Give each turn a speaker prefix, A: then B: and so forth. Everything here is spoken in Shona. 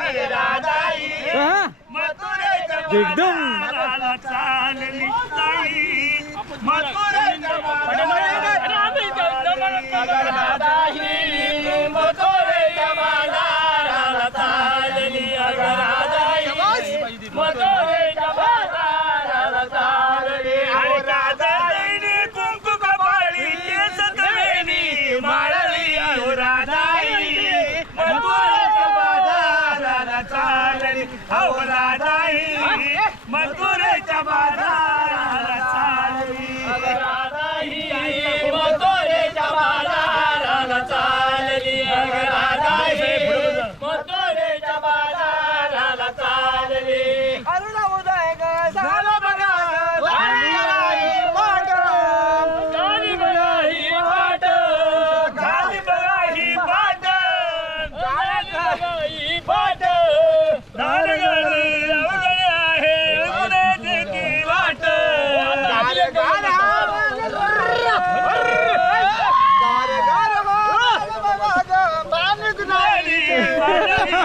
A: दादाई